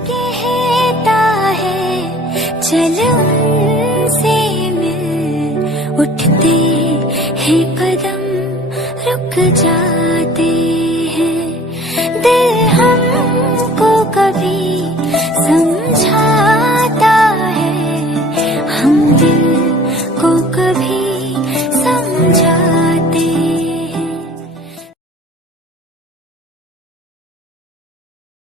कहता है चल उनसे मिल, उठते हैं कदम रुक जा।